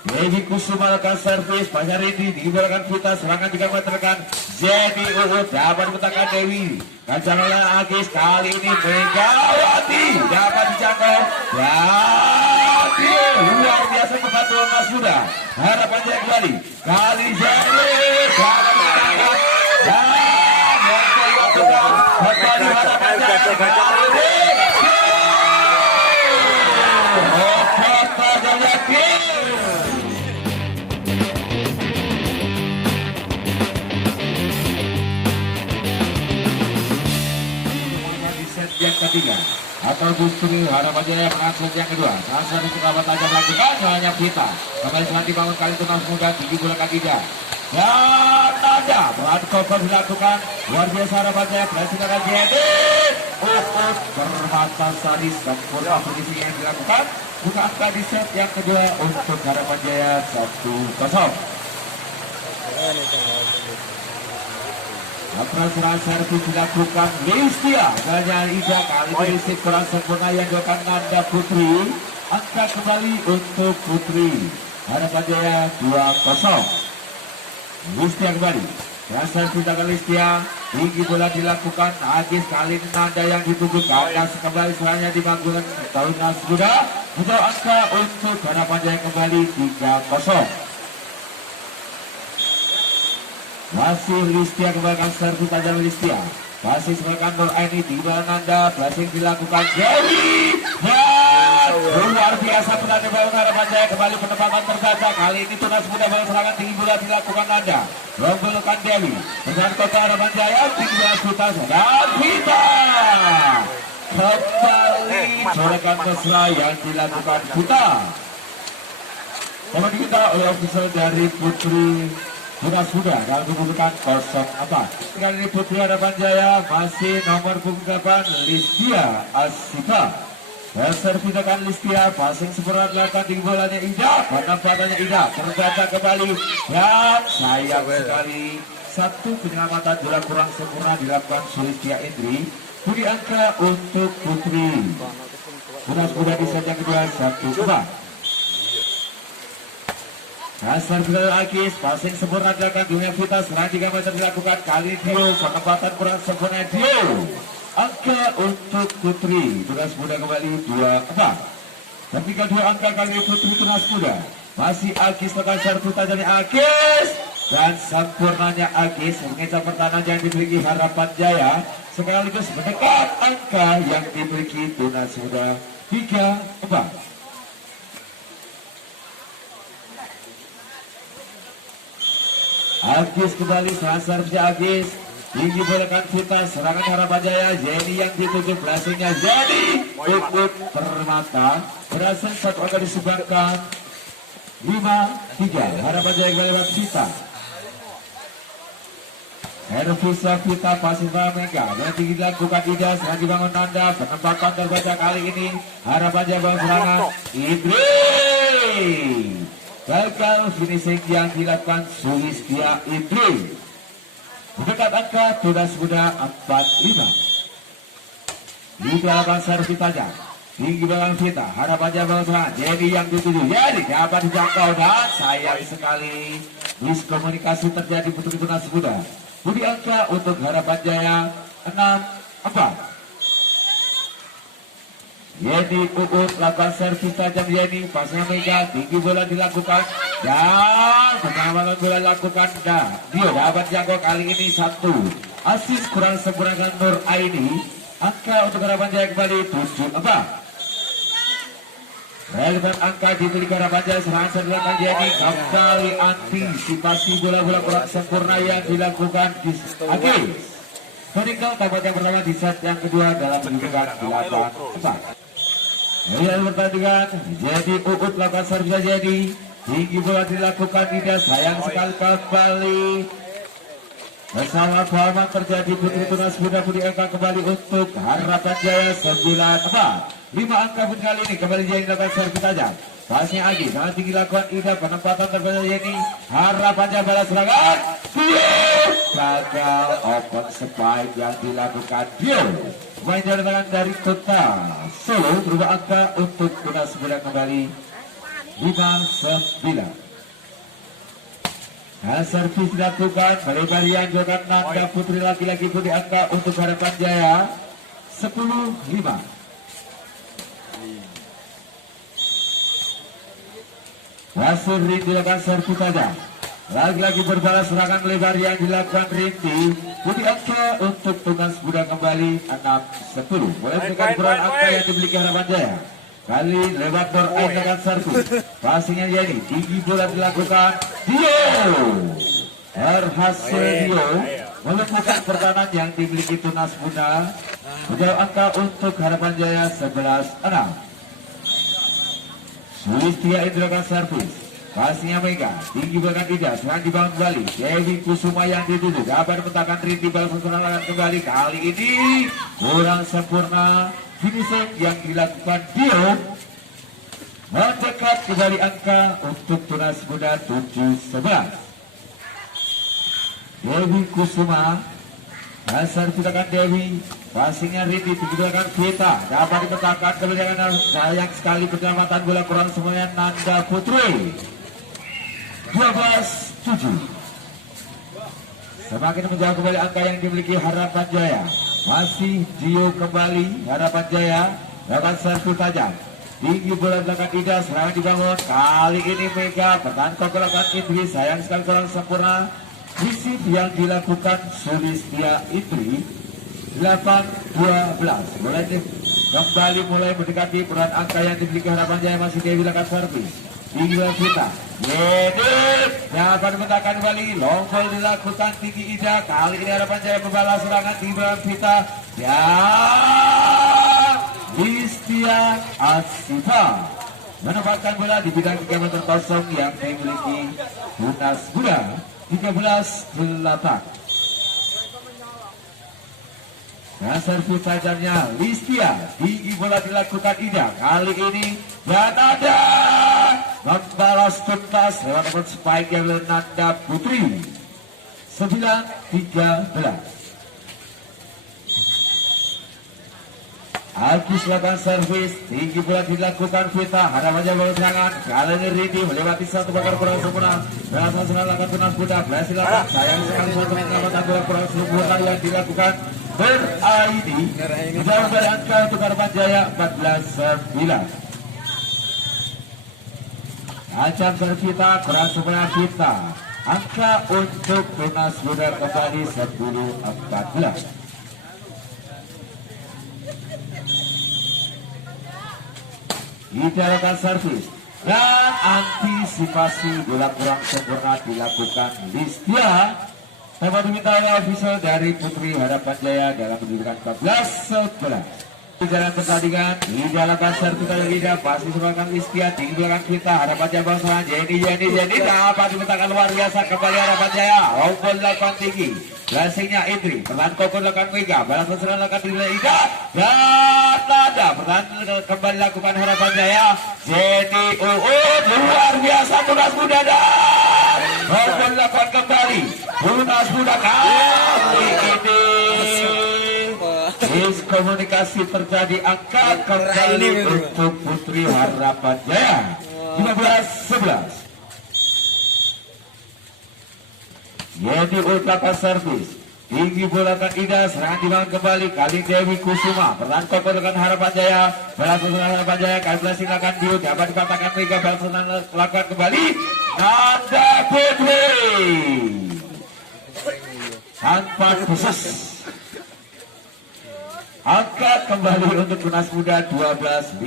Dewi Kusuma akan servis, Pasar Rindi diberikan Vita, serangan juga menekan Zeni Uut dapat menekan Dewi. Kancaran Agis kali ini Megawati dapat dijangkau dan luar biasa kepatuhan Mas Muda. Harapan saya kembali kali Zeni dapat ditangkap dan Megawati kembali harapan saya kali ini. Yang ketiga atau justru harapan jaya menang yang kedua. Transfer untuk rapat tajam lakukan hanya Vita. Kembali setelah dibangun kali itu Mas Muda 7 bola kakinya. Dan ada berat cover dilakukan luar biasa harapan jaya berhasil akan jadi bermata sadis sempurna posisi yang dilakukan. Buka angka di set yang kedua untuk harapan jaya 1-0. Transfer servis dilakukan Listia dan Ida kali ini si kurang sempurna yang dilakukan Nanda Putri. Angka kembali untuk Putri. Harapan jaya 2-0. Listia kembali. Transfer dilakukan Listia. Tinggi bola dilakukan Agis kali ini Nanda yang dituju kandas kembali serangannya dibangun tahun Mas Muda. Untuk angka untuk harapan jaya kembali 3-0. Masih Listia kembalikan servis tajam Listia. Masih sebagai Nur Aini di bawah Nanda. Berhasil dilakukan Dewi. Dan luar biasa pertandingan bangun harapan jaya kembali penempatan terjaga. Kali ini Tunas Muda baru serangan tinggi bola dilakukan Nanda. Membelukan Dewi. Dengan kota harapan jaya tinggi bola Vita dan Vita. Kembali corekan mesra yang dilakukan Vita. Kemudian kita oleh official dari Putri sudah dalam kedudukan 0-4. Kali ini Putri Harapan Jaya masih nomor punggung 8 Listia Asifa. Servis akan Listia, passing sempurna dilakukan tinggi bolanya Ida, penempatannya Ida terbaca kembali dan sayang sekali satu penyelamatan bola kurang sempurna dilakukan Sulistia Indri. Budi angka untuk Putri. Sudah di set yang kedua 1-4. Transfer Bilal Agis, passing sempurna dilakukan dunia Vita, serangan 3 meter dilakukan kali Dio, penempatan kurang sempurna Dio. Angka untuk Putri, Tunas Muda kembali 2-4. Ketika 2 angka kali Putri Tunas Muda, masih Agis tekan servis tajamnya Agis dan sempurnanya Agis mengejar pertahanan yang dimiliki Harapan Jaya sekaligus mendekat angka yang dimiliki Tunas Muda 3-4. Agis kembali transfer Agis tinggi bolakan Vita, serangan Harapan Jaya Jenny yang dituju blessingnya Jenny ikut permata berhasil satu angka disumbangkan 5-3. Harapan Jaya kembali lewat Vita. Hervisa Vita pasif Mega dan tinggi dilakukan Ida, serangan dibangun Nanda, penempatan terbaca kali ini Harapan Jaya bangun serangan Idri. Gagal finishing yang dilakukan Sulistia Indri. Dekat angka Tunas Muda 4-5. Di belakang servis tajam tinggi belakang Vita, Harapan Jaya bangun serangan Jadi yang dituju jadi dapat dijangkau dan sayang sekali miskomunikasi terjadi Putri Tunas Muda. Budi angka untuk Harapan Jaya 6-4. Yeni Uut lakukan servis tajam Yeni, pasnya Mega tinggi bola dilakukan dan pengamangan bola dilakukan dia dapat jangkau kali ini 1 asis kurang sempurna Nur Aini. Angka untuk Harapan Jaya kembali 7-4. Relevan angka dimiliki Harapan Jaya, serangan dilakukan Yeni kembali antisipasi bola-bola kurang sempurna yang dilakukan di Agis. Meninggal tamat yang pertama di set yang kedua dalam kedudukan 8-4. Melihat pertandingan jadi Uut lakukan servis jadi tinggi bola dilakukan tidak, sayang sekali kembali bersama Bama terjadi Putri Tunas Muda. Budi angka kembali untuk Harapan Jaya 9-4. 5 angka pun kali ini kembali jadi lakukan servis tajam pasnya Agi sangat tinggi lakukan Ida, penempatan terbaca ini Harapan Jaya balas serangan gagal open spike yang dilakukan Dio. Main dari Kota Solo berubah angka untuk Tunas Muda kembali 5-9. Servis dilakukan melebar yang jodoh Nanda Putri laki-laki putri angka untuk Harapan Jaya 10-5. Wasir Rinti dilakukan servis saja. Lagi-lagi berbalas serangan lebar yang dilakukan Rinti. Putri angka untuk Tunas Muda kembali 6-10. Boleh berikan kurang angka yang dimiliki Harapan Jaya. Kali lewat beraitakan servis. Passingnya Yeni. Tinggi bola dilakukan. Dio berhasil Dio melumpuhkan pertahanan yang dimiliki Tunas Muda. Menjauh angka untuk Harapan Jaya 11-6. Sulistia Indra servis. Passingnya Mega. Tinggi belakang Ida. Serang dibangun kembali. Dewi Kusuma yang dituju. Dapat mentakan Rinti balas serangan kembali. Kali ini kurang sempurna. Finishing yang dilakukan Dio mendekat kembali angka untuk Tunas Muda 7-11. Dewi Kusuma dasar tindakan Dewi. Passingnya Rinti tindakan Vita dapat dipetakan kemudian sayang sekali penyelamatan bola kurang semuanya Nanda Putri 12-7. Semakin menjauh kembali angka yang dimiliki Harapan Jaya. Masih Dio kembali Harapan Jaya dapat servis tajam. Tinggi bola belakang Ida, serangan dibangun. Kali ini Mega bertahan kokokan Indri, sayang sekali kurang sempurna. Visip yang dilakukan Sulistia Indri 8-12. Kembali mulai mendekati peran angka yang dimiliki Harapan Jaya. Masih Dewi lakukan servis. Tinggi bola Vita. Yedit dapat mengatakan kembali. Long ball dilakukan tinggi Ida. Kali ini Harapan Jaya membalas serangan tinggi bola Vita. Ya, Listia Asifa menempatkan bola di bidang 3 meter kosong yang dimiliki Tunas Muda 13-8. Dan servis tajamnya Listia. Tinggi bola dilakukan Ida. Kali ini dan ada membalas tuntas lewat nomor spike yang Nanda Putri 9-13. Agus lakukan servis. Tinggi bola dilakukan Vita. Harapannya bola serangan. Kali ini Rinti melewati satu bakar kurang sempurna. Berhasil serangan lakukan Tunas Muda. Berhasil lakukan. Sayang sekali satu pengamatan bola kurang sempurna yang dilakukan ber-ID. Jauh dari angka untuk Harapan Jaya 14-9. Acam Servita kurang sempurna Vita. Angka untuk Tunas Muda kembali 10-14. Dijalankan servis dan antisipasi bola kurang sempurna dilakukan Listia. Dapat diminta oleh official dari Putri Harapan Jaya dalam menunjukkan 14-11. Di jalan pertandingan dijalankan servis dari Ida. Pasti serangan Listia. Tinggi belakang kita Harapan Jaya bangsa Jenny dapat dimintakan luar biasa kembali Harapan Jaya. Rompol dilakukan tinggi. Blessingnya Indri, pertahan kokoh lakukan Mega, balas serangan lakukan Indri Ida, dan ada pertahan kembali lakukan Harapan Jaya. Jenny luar biasa Tunas Muda dan Rompol lakukan kembali Tunas Muda kali ini. Miskomunikasi terjadi, angka kembali untuk Putri Harapan Jaya 15-11. Yedi ultrakan servis. Tinggi bola kan Ida, serangan dibangun kembali. Kali Dewi Kusuma pertahan kokoh dengan Harapan Jaya. Balas serangan Harapan Jaya. Kali berhasil lakukan Dio. Dapat dipatahkan Mega. Balas serangan lakukan kembali Nanda Putri tanpa khusus. Angka kembali untuk Tunas Muda 12-15.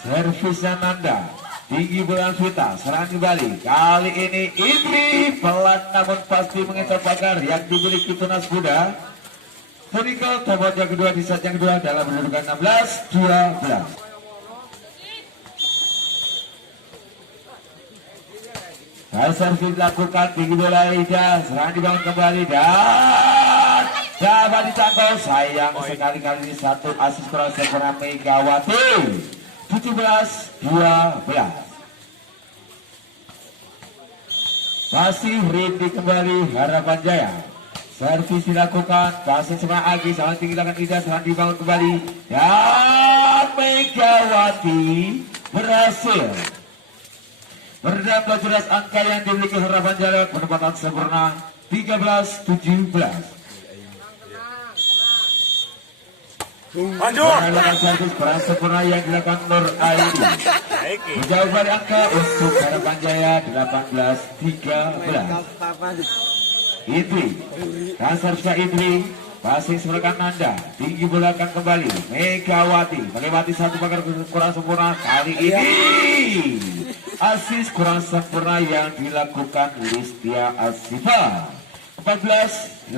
Servisnya Nanda. Tinggi bola Vita, serangan kembali. Kali ini Indri pelan namun pasti mengincar pagar yang dimiliki Tunas Muda. Tonikel tombol yang kedua di set yang kedua dalam menentukan 16-12. Servis dilakukan, tinggi bola Ida, serangan dibangun kembali dan dapat ditangkap. Sayang sekali kali ini satu asis kurang sempurna Megawati. 17-12. Masih Rinti kembali Harapan Jaya. Servis dilakukan, passing sama Agis, sangat tinggi lakukan Ida, serangan dibangun kembali. Dan Megawati berhasil meredam jelas angka yang dimiliki Harapan Jaya, penempatan sempurna 13-17. Melakukan servis peran sempurna yang dilakukan Nur Aini. Menjauh dari angka untuk Harapan Jaya 18-13. Idri, transfer ke Idri, passing sebelah Nanda, tinggi belakan kembali, Megawati, melewati satu pagar kurang sempurna, kali ini asis kurang sempurna yang dilakukan Listia Asifa. 14-18.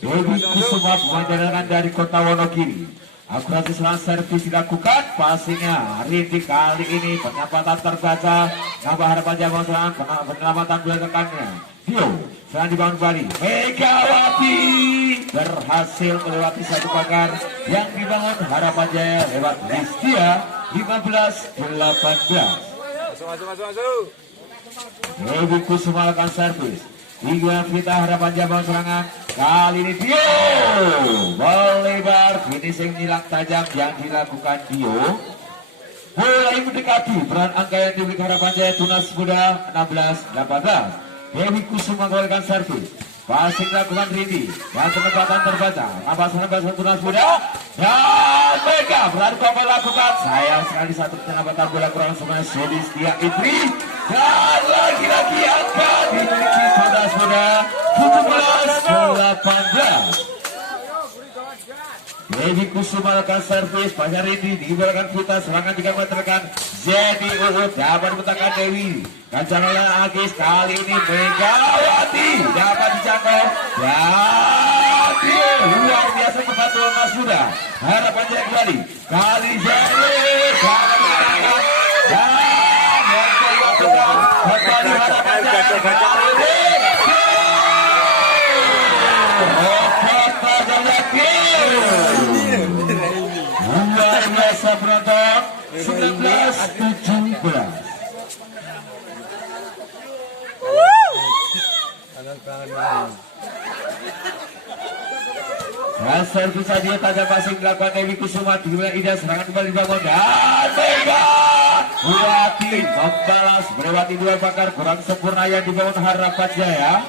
Dewi Kusuma pemain cadangan dari Kota Wonogiri. Akurasi serangan servis dilakukan, passingnya Rindi kali ini penempatan terbaca, nambah Harapan Jaya serangan, penyelamatan dua rekannya. Dio, serangan dibangun kembali, Megawati berhasil melewati satu pagar yang dibangun Harapan Jaya lewat Listia. 15-18. Masuk. Dewi Kusuma melakukan servis. Hingga kita Harapan Jaya serangan. Kali ini Dio melebar, finishing hilang tajam yang dilakukan Dio. Mulai mendekati peran angka yang dimiliki Harapan Jaya Tunas Muda 16-18. Dewi Kusuma melakukan servis. Passing dilakukan Rindi dan penempatan terbaca. Nambah Tunas Muda dan Mega berarti melakukan. Sayang sekali satu penyelamatan bola kurang semuanya Selistia Idri. Dan lagi-lagi angka dimiliki Tunas Muda 17-18. Dewi Kusuma melakukan servis, Pasar Rindi diberikan kita serangan juga menekan Zedi Uhud dapat menekan Dewi. Kancan oleh Agis, kali ini Megawati dapat dijangkau dan luar biasa kepatuhan Mas Muda. Harapan Jaya kembali, kali Zedi dapat menekan dan kembali Harapan Jaya kali ini. Luar biasa penonton 19-17. Servis saja tajam passing dilakukan Dewi Kusuma di wilayah Ida, serangan kembali dibangun dan Megawati membalas melewati dua pagar kurang sempurna yang dibangun Harapan Jaya.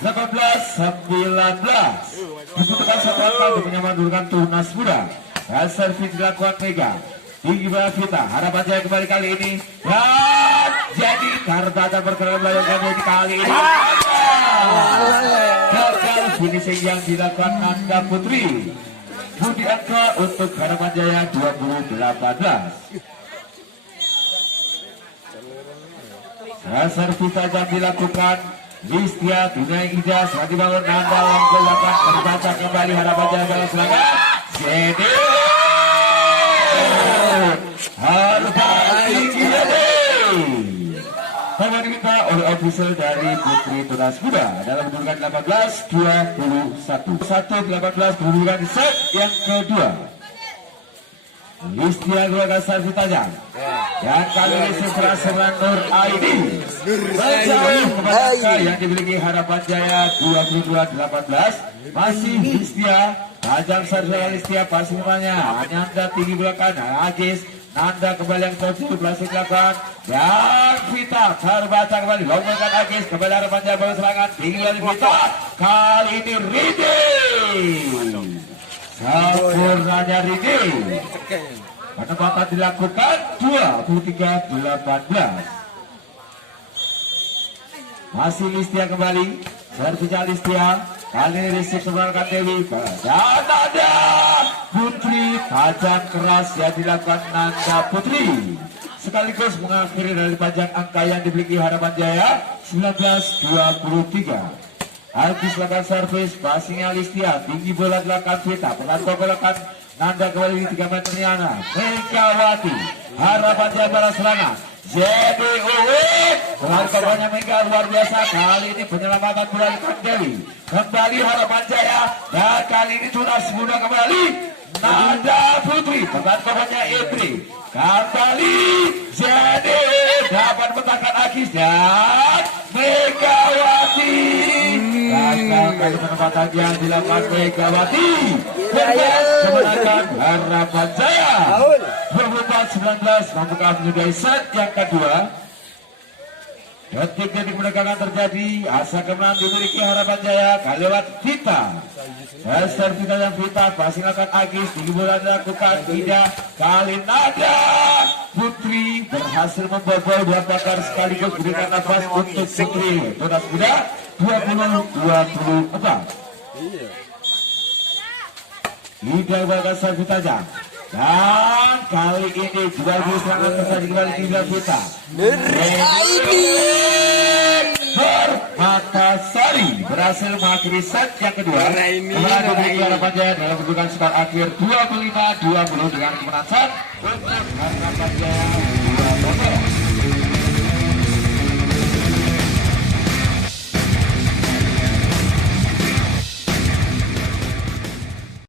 18-19. Dibutuhkan satu angka untuk menyamandurkan Tunas Muda. Dan servis dilakukan Mega. Tinggi bola Vita. Harapan Jaya kembali kali ini. Dan jadi Karbata bergerak melayangkan Dewi kali ini. Gagal finishing yang dilakukan Nanda Putri. Budi angka untuk Harapan Jaya 20-18. Dan servis tajam dilakukan Listia, Dunia Ida, setelah dibangun Nanda langsung dapat terbaca kembali Harapan Jaya dalam serangan. Zedi Harus kembali kita oleh official dari Putri Tunas Muda dalam kedudukan 18-21. 1-18 kedudukan di set yang kedua. Listia keluarga servis tajam dan kali ini serangan Nur Aini menjauh kepada yang dimiliki Harapan Jaya 22-18. Masih Listia tajam servis Listia passing namanya Nanda tinggi belakang Agis. Nanda kembali yang tertutup plastik lakukan dan Vita terbaca kembali lombakan Agis kembali Harapan Jaya baru serangan tinggi dari Vita. Kali ini Ridi sempurnanya Ridi. Penempatan dilakukan 23-18. Masih Listia kembali. Servisnya Listia. Kali ini risik sebenarkan Dewi. Dan ada Putri tajam keras yang dilakukan Nanda Putri. Sekaligus mengakhiri dari panjang angka yang dimiliki Harapan Jaya 19-23. Agis lakukan servis, passingnya Listia, tinggi bola dilakukan Vita, penantau bolakan Nanda kembali di 3 meter Yana, Megawati, Harapan Jaya balas serangan, Zedi Uhud, pelanggarannya Mega luar biasa, kali ini penyelamatan bola dilakukan Dewi, kembali Harapan Jaya, dan kali ini Tunas Muda kembali, Nanda Putri, penantauannya Idri, kembali Zedi dapat menangkan Agis dan Megawati. kali penempatan yang dilakukan Megawati kemenangan Harapan Jaya 24-19 membuka menyudahi set yang kedua. Detik-detik penegangan terjadi, asa kemenangan dimiliki Harapan Jaya kali lewat Vita. Dasar Vita yang Vita pasilkan Agis dibuat dilakukan tidak kali nada. Putri berhasil membobol dua bakar sekaligus berikan nafas untuk Putri. Tunas muda 20-24. Tidak bakal Vita aja. Dan kali ini juga serangan terjadi kembali tidak Vita. Permatasari berhasil mengakhiri set yang kedua. Kemenangan memiliki Harapan Jaya dalam kedudukan skor akhir 25-20 dengan kemenangan set untuk Harapan Jaya.